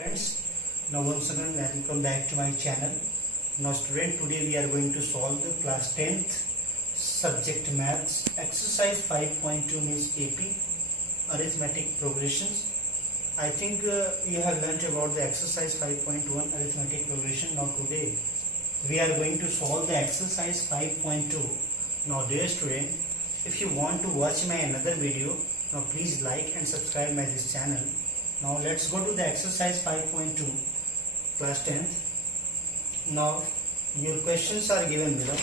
Friends, now once again welcome back to my channel. Now student, today we are going to solve the class 10th subject maths exercise 5.2 means AP arithmetic progressions. I think you have learnt about the exercise 5.1 arithmetic progression. Now today we are going to solve the exercise 5.2. Now dear student, if you want to watch my another video, now please like and subscribe my this channel. Now let's go to the exercise 5.2 class 10th. Now your questions are given below.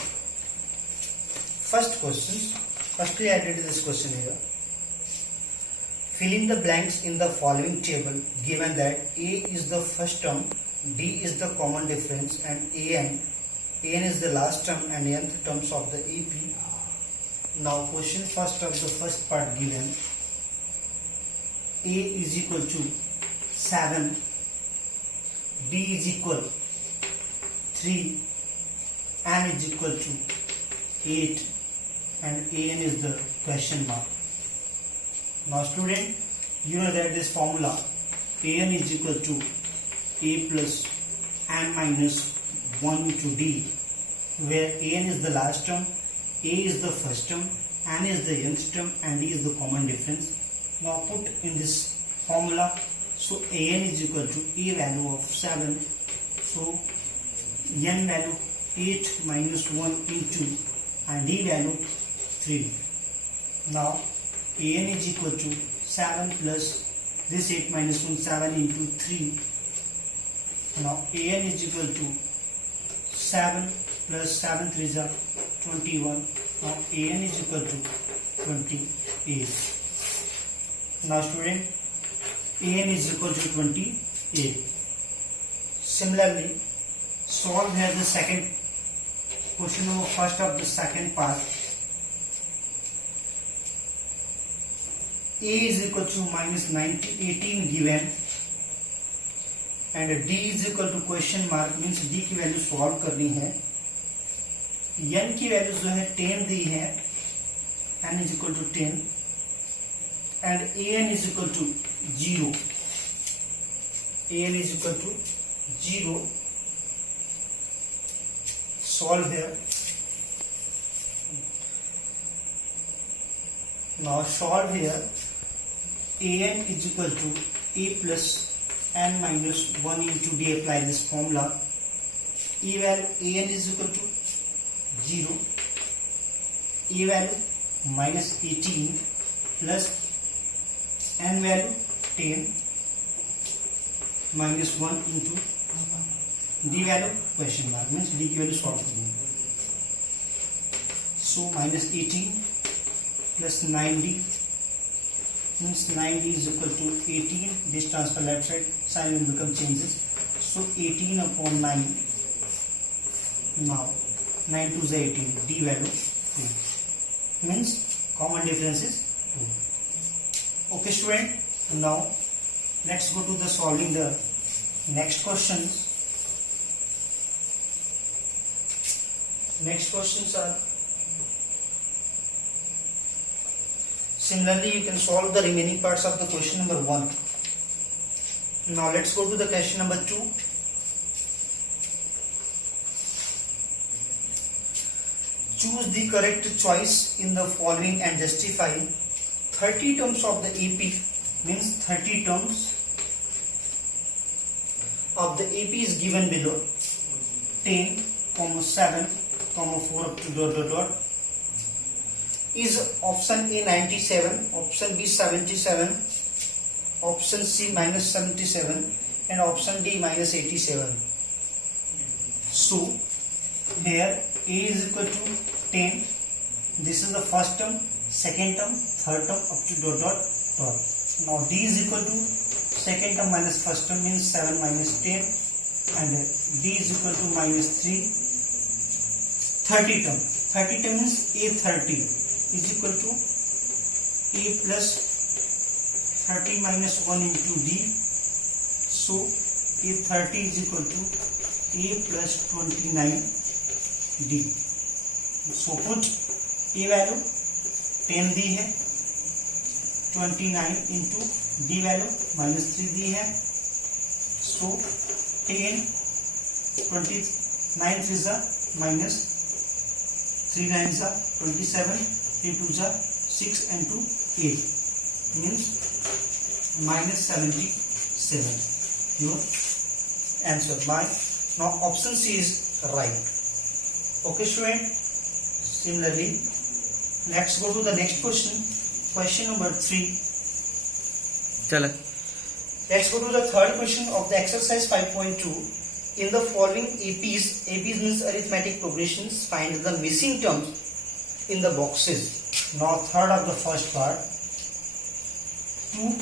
First questions. Firstly I did this question here. Fill in the blanks in the following table given that A is the first term, D is the common difference and AN is the last term and nth terms of the AP. Now question first of the first part given. A is equal to 7, D is equal 3, N is equal to 8 and AN is the question mark. Now student, you know that this formula AN is equal to A plus N minus 1 to D, where AN is the last term, A is the first term, N is the nth term and D is the common difference. Now put in this formula, so AN is equal to A value of 7, so N value 8 minus 1 into and D value 3. Now AN is equal to 7 plus this 8 minus 1, 7 into 3. Now AN is equal to 7 plus 7 3 is 21. Now AN is equal to 28. Now student, AN is equal to 28. Similarly, solve here the second question number first of the second part. A is equal to minus 18 given and D is equal to question mark, means D की value solve करनी है. N की value जो है 10 दी है, N is equal to 10 and AN is equal to 0. AN is equal to 0. Solve here. Now solve here. AN is equal to A plus N minus 1 into D. Apply this formula. A value AN is equal to 0. A value minus 18 plus N value 10 minus 1 into D value question mark, means D की value solve करेंगे. So minus 18 plus 9D means 9D is equal to 18. This transfer left side, sign will become changes. So 18 upon 9. Now 9 to 18. D value 2. Means common difference is 2. Okay student, now let's go to the solving the next questions. Next questions are similarly you can solve the remaining parts of the question number 1. Now let's go to the question number 2. Choose the correct choice in the following and justify. 30 terms of the AP, means 30 terms of the AP is given below. 10, 7, 4 up to dot dot dot. Is option A 97, option B 77, option C minus 77 and option D minus 87. So here A is equal to 10. This is the first term, second term, third term up to dot dot dot. Now D is equal to second term minus first term, means 7 minus 10 and D is equal to minus 3. 30 term. 30 term means A30 is equal to A plus 30 minus 1 into D. So A30 is equal to A plus 29 D. So put A value 10 दी है, 29 into D value minus 3 दी है. So 10, 29 3s are minus 3 9s are 27, 3 2s are 6 and 2 8 means minus 77. Your answer by now option C is right. Okay student, similarly let's go to the next question. Question number 3. चला Let's go to the third question of the exercise 5.2. In the following APs means arithmetic progressions, find the missing terms in the boxes. Now third of the first part, 2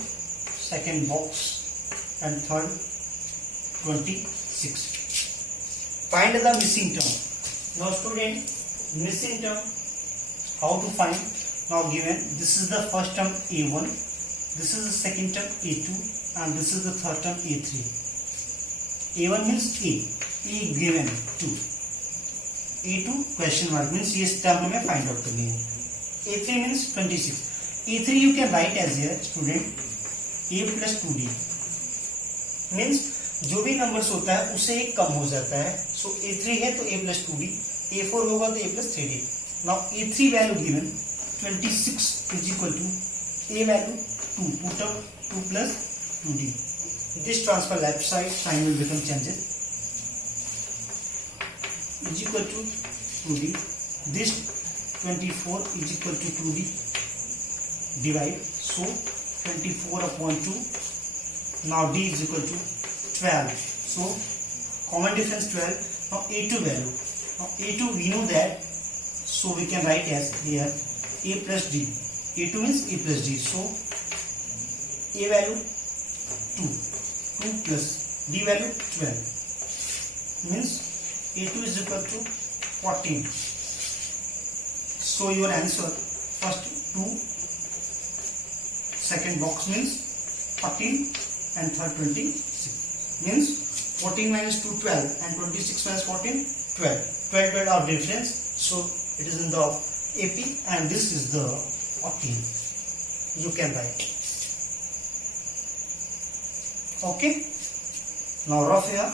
second box and third 26. Find the missing term. Now student, missing term, how to find? Now given this is the first term A1, this is the second term A2 and this is the third term A3. A1 means A given 2, A2 question mark means ये term हमें find out करनी है. A3 means 26. A3 you can write as here student A plus 2D means जो भी numbers होता है उससे एक कम हो जाता है. सो A3 है तो A plus 2D, A4 होगा तो A plus 3D. Now A3 value given 26 is equal to A value 2, put up 2 plus 2D. This transfer left side, sign will become changes. Is equal to 2D. This 24 is equal to 2D. Divide. So 24 upon 2. Now D is equal to 12. So common difference 12. Now A2 value. Now A2 we know that. So we can write as here A plus D. A2 means A plus D. So A value 2 plus D value 12 means A2 is equal to 14. So your answer first 2 second box means 14 and third 26 means 14 minus 2 12 and 26 minus 14 12. 12 are difference, so it is in the AP and this is the 14. You can write. Okay, now rough here